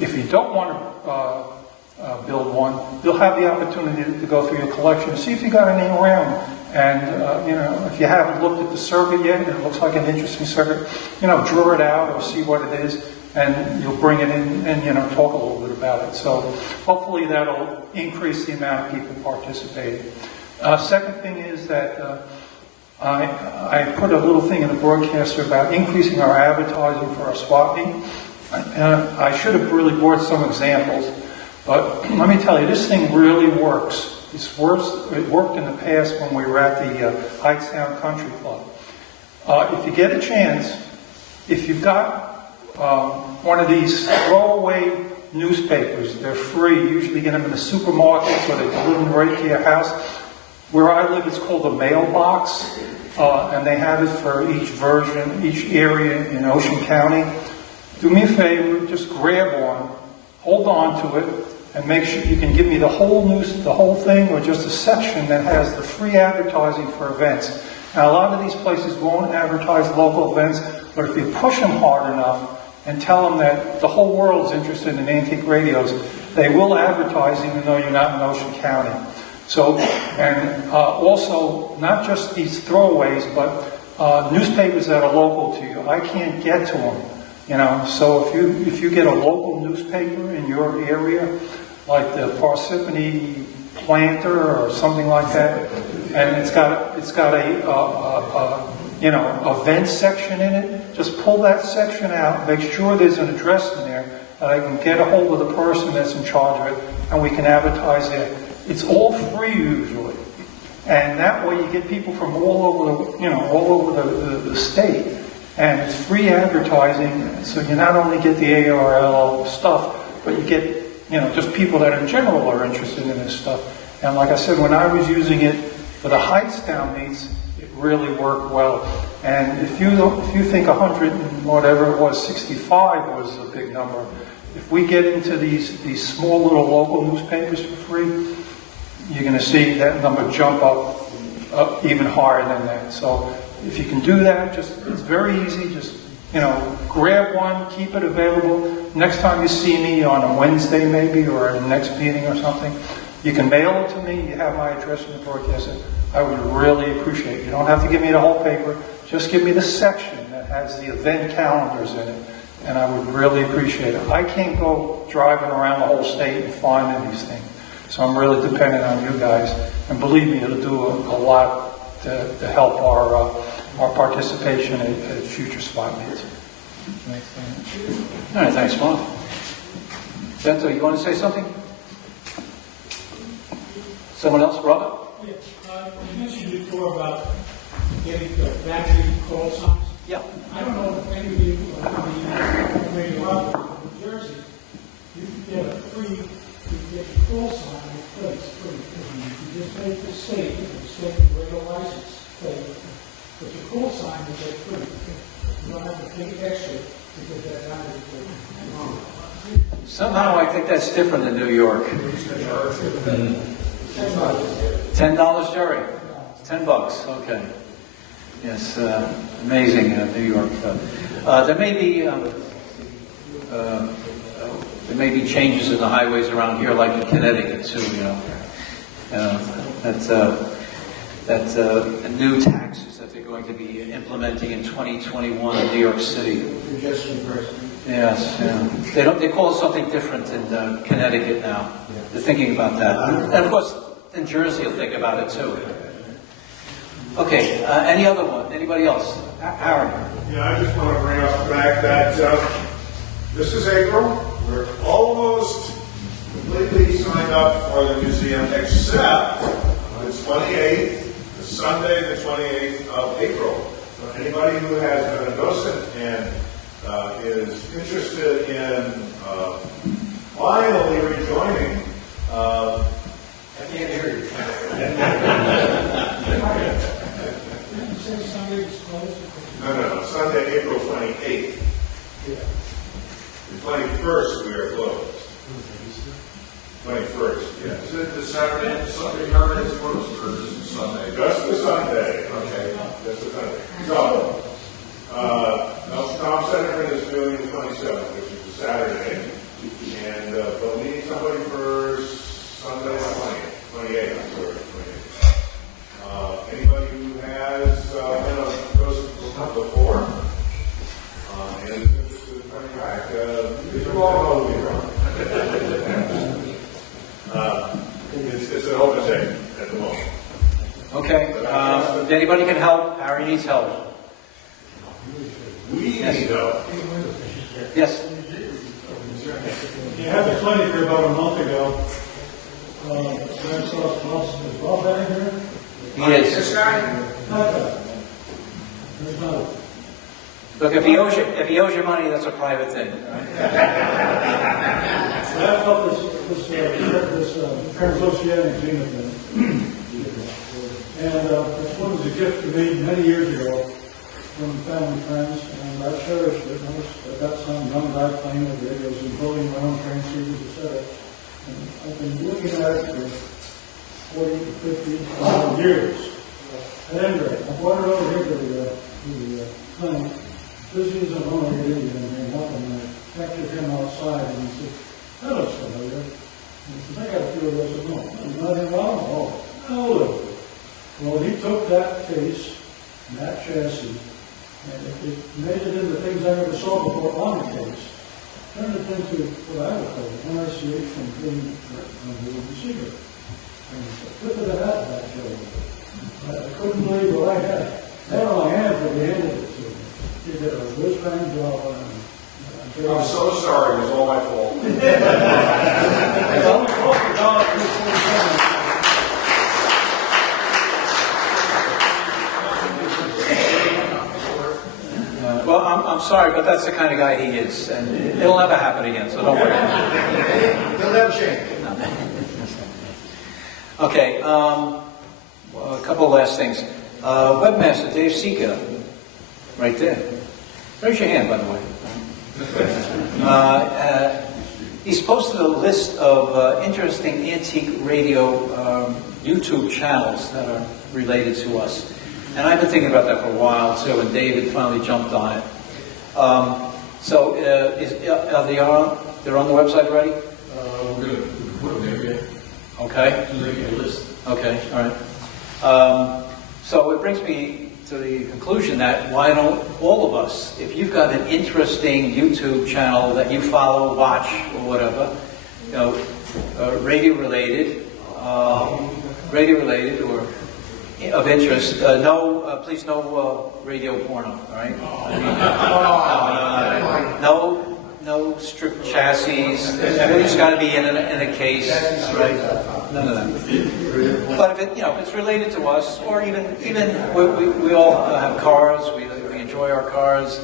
if you don't want to build one, you'll have the opportunity to go through your collection, see if you got anything around. And if you haven't looked at the circuit yet, and it looks like an interesting circuit, draw it out or see what it is, and you'll bring it in and talk a little bit about it. So hopefully that'll increase the amount of people participating. Second thing is that I put a little thing in the broadcaster about increasing our advertising for our swap meet. I should have really brought some examples, but let me tell you, this thing really works. It worked in the past when we were at the Hightstown Country Club. If you get a chance, if you've got one of these throwaway newspapers, they're free. You usually get them in the supermarkets or they deliver them right to your house. Where I live, it's called a mailbox, and they have it for each version, each area in Ocean County. Do me a favor, just grab one, hold on to it, and make sure you can give me the whole news, the whole thing, or just a section that has the free advertising for events. Now, a lot of these places won't advertise local events, but if you push them hard enough and tell them that the whole world's interested in antique radios, they will advertise even though you're not in Ocean County. So, and also, not just these throwaways, but newspapers that are local to you. I can't get to them, So if you get a local newspaper in your area, like the Parsippany Planter or something like that, and it's got a event section in it, just pull that section out, make sure there's an address in there, that I can get a hold of the person that's in charge of it, and we can advertise there. It's all free usually, and that way you get people from all over the state, and it's free advertising. So you not only get the ARL stuff, but you get just people that in general are interested in this stuff. And like I said, when I was using it for the Hightstown meets, it really worked well. And if you think 100 and whatever it was, 65 was a big number. If we get into these small little local newspapers for free, you're going to see that number jump up even higher than that. So if you can do that, it's very easy. Just, grab one, keep it available. Next time you see me on a Wednesday maybe, or at the next meeting or something, you can mail it to me. You have my address in the broadcast. I would really appreciate it. You don't have to give me the whole paper. Just give me the section that has the event calendars in it, and I would really appreciate it. I can't go driving around the whole state and finding these things. So I'm really dependent on you guys, and believe me, it'll do a lot to help our participation at future spot meets. All right, thanks, Mark. Bento, you want to say something? Someone else, Robert? Yeah, you mentioned before about getting the battery call signs. Yeah. I don't know if any of you where you are in New Jersey, you can get a free. You get the call sign in place pretty quickly. You just make the state radio license plate, but your call sign will get free. You don't have to pay extra to get that battery plate. Somehow I think that's different in New York. $10, Jerry? $10, okay. Yes, amazing, New York. There may be changes in the highways around here, like in Connecticut too. That's new taxes that they're going to be implementing in 2021 in New York City. Yes, yeah. They call it something different in Connecticut now. They're thinking about that. And of course, in Jersey will think about it too. Okay, any other one? Anybody else? Howard? Yeah, I just want to bring up the fact that this is April. We're almost completely signed up for the museum, except the 28th, the Sunday, the 28th of April. So anybody who has been a docent and is interested in finally rejoining, I can't hear you. No, Sunday, April 28th. The 21st, we are closed. 21st, yes. Is it the Saturday is closed, or just the Sunday? Just the Sunday. Okay. Just the Sunday. So, Tom Senator is doing the 27th, which is the Saturday. And, but we need somebody for Sunday, the 28th, I'm sorry, 28th. Anybody who has been a ghost before, and is interested in coming back, these are all over here. It's an open day at the moment. Okay. Anybody can help? Harry needs help. We need help. Yes. You had the clinic here about a month ago. Is Bob down here? He is. There's not. Look, if he owes you money, that's a private thing. Right? I felt this transoceanic zenith thing. And this one was a gift to me many years ago from family friends, and I cherished it. I got some young guy playing with it. I was building my own transceivers, etc. And I've been looking at it for 40 to 50 years. At any rate, I brought it over here to the clinic. Busy as I'm going to get in and help him. I captured him outside, and he said, "That looks familiar." And he said, "I got a few of those." I said, "No, there's nothing wrong." "Oh, no." Well, he took that case, and that chassis, and it made it into things I never saw before on the case. Turned it into what I would call an NICH from being on the receiver. And the tip of the hat back there. I couldn't believe what I had. Had on my hands when he handed it to me. He did a whiz-bang job on it. I'm so sorry, it was all my fault. Well, I'm sorry, but that's the kind of guy he is, and it'll never happen again, so don't worry. He'll never change. Okay, a couple of last things. Webmaster Dave Sika, right there. Raise your hand, by the way. He's posted a list of interesting antique radio YouTube channels that are related to us. And I've been thinking about that for a while, too, and David finally jumped on it. They're on the website already? We're going to put them there, yeah. Okay. So they get a list. Okay, all right. So it brings me to the conclusion that why don't all of us, if you've got an interesting YouTube channel that you follow, watch, or whatever, you know, radio-related or of interest, please no radio porno, all right? No stripped chassis. Everything's got to be in a case, right? None of that. But if it's related to us, or even we all have cars. We enjoy our cars.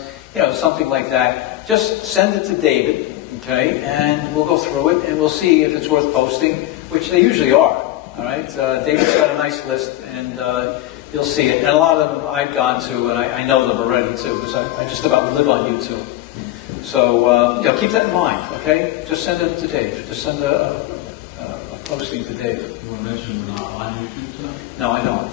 Something like that. Just send it to David, okay? And we'll go through it and we'll see if it's worth posting, which they usually are. All right. David's got a nice list, and you'll see it. And a lot of them I've gone to, and I know them already too, because I just about live on YouTube. So keep that in mind, okay? Just send it to Dave. Just send a posting to Dave. You want to mention we're not on YouTube tonight? No, I don't.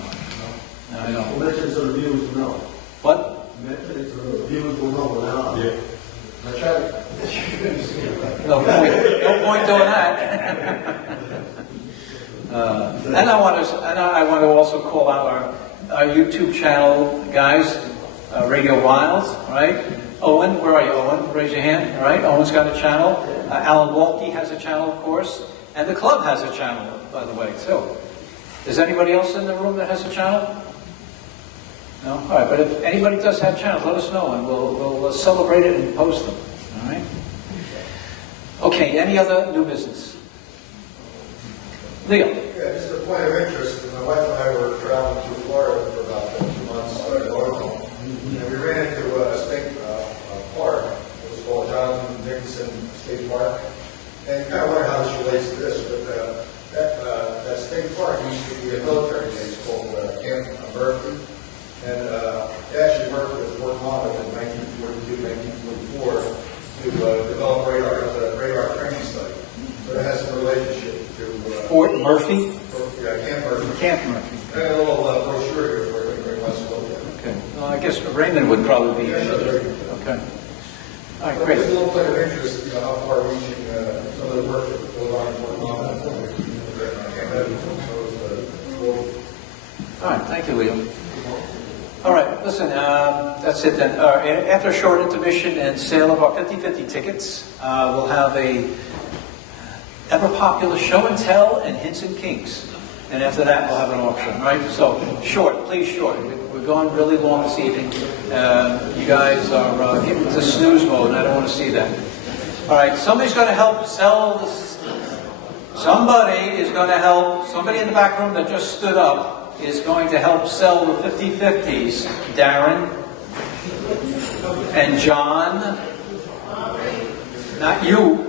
No, I don't. Mention it so the viewers will know. What? Mention it so the viewers will know we're not on. Yeah. That's right. No point doing that. And I want to also call out our YouTube channel guys, Radio Wilds, all right? Owen, where are you, Owen? Raise your hand, all right? Owen's got a channel. Alan Walke has a channel, of course. And the club has a channel, by the way, too. Is anybody else in the room that has a channel? No? All right, but if anybody does have channels, let us know, and we'll celebrate it and post them, all right? Okay, any other new business? Leo? Yeah, just a point of interest. My wife and I were traveling through Florida for about 2 months in motorhome, and we ran into a state park. It was called Jonathan Dickinson State Park. And you kind of wonder how this relates to this, but that state park used to be a military base called Camp Murphy. And they actually worked with Fort Monmouth in 1942, 1944 to develop radar. It was a radar training site. So it has some relationship to Fort Murphy? Yeah, Camp Murphy. Camp Murphy. I got a little brochure here for you. Very much look at. Okay. Well, I guess Raymond would probably be. Okay. All right, great. Just a little bit of interest, you know, how far reaching some of the work that goes on in Fort Monmouth. All right, thank you, Leo. All right, listen, that's it then. After a short intermission and sale of our 50/50 tickets, we'll have a ever-popular show and tell and hints and kinks. And after that, we'll have an auction, right? So, short, please short. We're going really long this evening. You guys are getting into snooze mode, and I don't want to see that. All right, somebody's going to help sell this. Somebody is going to help, somebody in the back room that just stood up is going to help sell the 50/50s. Darren and John, not you.